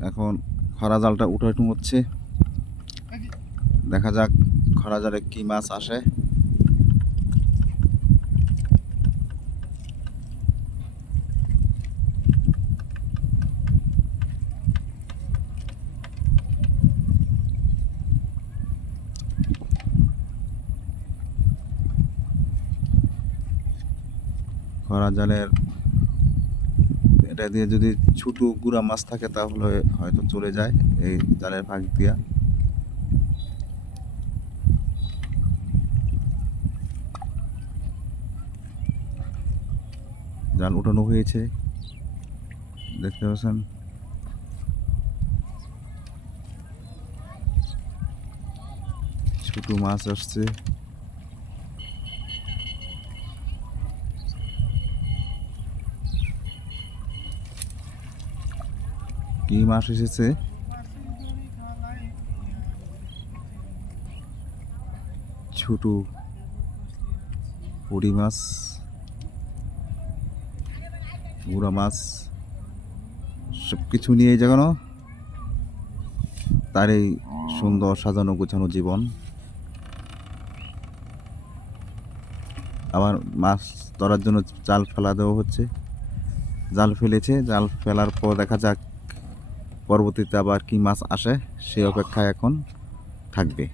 এখন খরা জালটা উঠানো হচ্ছে দেখা যাক খরা জালে কি মাছ আসে। খরা জালের এটা দিয়ে যদি ছোট গুড়া মাছ থাকে তাহলে হয়তো চলে যায় এই জালের ফাঁক দিয়া। জাল উঠানো হয়েছে। দেখতে পাচ্ছেন? ছোট মাছ আসছে। কি মাছ এসেছে? ছোট পুঁটি মাছ, গুড়া মাছ সব কিছু নিয়ে যাগানো তার এই সুন্দর সাজানো গোছানো জীবন। আবার মাছ ধরার জন্য জাল ফেলা দেওয়া হচ্ছে। জাল ফেলেছে, জাল ফেলার পর দেখা যাক পরবর্তীতে আবার কি মাছ আসে সেই অপেক্ষায় এখন থাকবে।